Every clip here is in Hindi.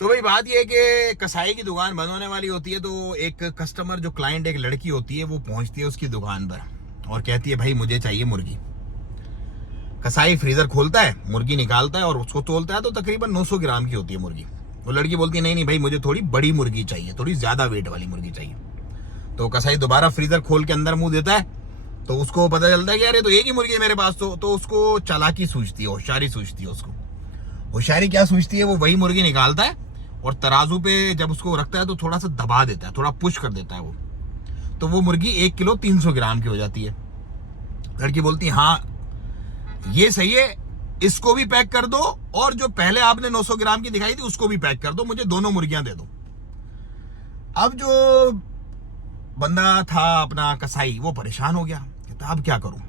तो भाई बात ये है कि कसाई की दुकान बंद होने वाली होती है, तो एक कस्टमर जो क्लाइंट एक लड़की होती है वो पहुंचती है उसकी दुकान पर और कहती है भाई मुझे चाहिए मुर्गी। कसाई फ्रीजर खोलता है, मुर्गी निकालता है और उसको तोलता है, तो तकरीबन 900 ग्राम की होती है मुर्गी। वो लड़की बोलती है नहीं नहीं भाई मुझे थोड़ी बड़ी मुर्गी चाहिए, थोड़ी ज्यादा वेट वाली मुर्गी चाहिए। तो कसाई दोबारा फ्रीजर खोल के अंदर मुंह देता है, तो उसको पता चलता है कि यार ये तो एक ही मुर्गी है मेरे पास। तो उसको चालाकी सूझती है, होशियारी सूझती है उसको। होशियारी क्या सूझती है, वो वही मुर्गी निकालता है और तराजू पे जब उसको रखता है तो थोड़ा सा दबा देता है, थोड़ा पुश कर देता है वो, तो वो मुर्गी 1 किलो 300 ग्राम की हो जाती है। लड़की बोलती है हाँ ये सही है, इसको भी पैक कर दो और जो पहले आपने 900 ग्राम की दिखाई थी उसको भी पैक कर दो, मुझे दोनों मुर्गियां दे दो। अब जो बंदा था अपना कसाई वो परेशान हो गया, कहता अब क्या करूं।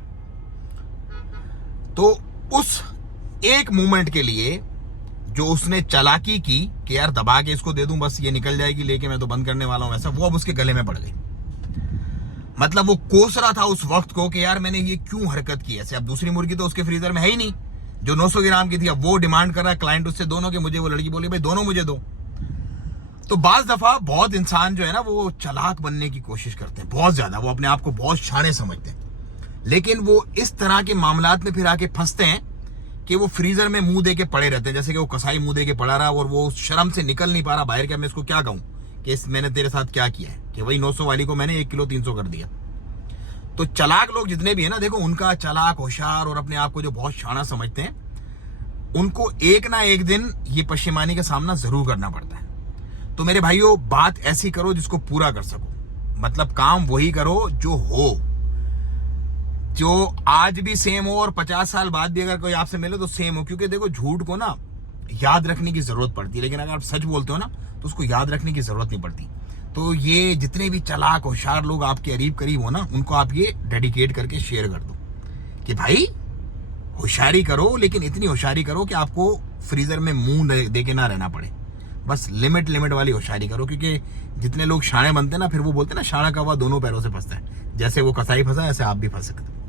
तो उस एक मोमेंट के लिए जो उसने चालाकी की कि यार दबा के इसको दे दूं बस ये निकल जाएगी लेके मैं तो बंद करने वाला हूं, ऐसा वो अब उसके गले में पड़ गई। मतलब वो कोस रहा था उस वक्त को कि यार मैंने ये क्यों हरकत की ऐसे। अब दूसरी मुर्गी तो उसके फ्रीजर में है ही नहीं जो 900 ग्राम की थी, अब वो डिमांड कर रहा है क्लाइंट उससे दोनों के मुझे। वो लड़की बोली भाई दोनों मुझे दो। तो बाज दफा बहुत इंसान जो है ना वो चालाक बनने की कोशिश करते हैं बहुत ज्यादा, वो अपने आप को बहुत शाने समझते हैं, लेकिन वो इस तरह के मामलात में फिर आके फंसते हैं कि वो फ्रीजर में मुंह दे के पड़े रहते हैं। जैसे कि वो कसाई मुंह दे के पड़ा रहा और वो शर्म से निकल नहीं पा रहा बाहर, क्या मैं इसको क्या कहूं कि मैंने तेरे साथ क्या किया है कि वही 900 वाली को मैंने 1 किलो 300 कर दिया। तो चालाक लोग जितने भी है ना, देखो उनका चालाक होशियार और अपने आप को जो बहुत शाना समझते हैं, उनको एक ना एक दिन ये पशेमानी का सामना जरूर करना पड़ता है। तो मेरे भाइयों बात ऐसी करो जिसको पूरा कर सको, मतलब काम वही करो जो हो, जो आज भी सेम हो और 50 साल बाद भी अगर कोई आपसे मिले तो सेम हो। क्योंकि देखो झूठ को ना याद रखने की जरूरत पड़ती है, लेकिन अगर आप सच बोलते हो ना तो उसको याद रखने की जरूरत नहीं पड़ती। तो ये जितने भी चालाक होशियार लोग आपके करीब करीब हो ना, उनको आप ये डेडिकेट करके शेयर कर दो कि भाई होशियारी करो, लेकिन इतनी होशियारी करो कि आपको फ्रीजर में मुंह दे के ना रहना पड़े। बस लिमिट वाली होशियारी करो, क्योंकि जितने लोग शाणे बनते हैं ना फिर वो बोलते हैं ना शाणा कौवा दोनों पैरों से फंसता है। जैसे वो कसाई फंसा ऐसे आप भी फंस सकते।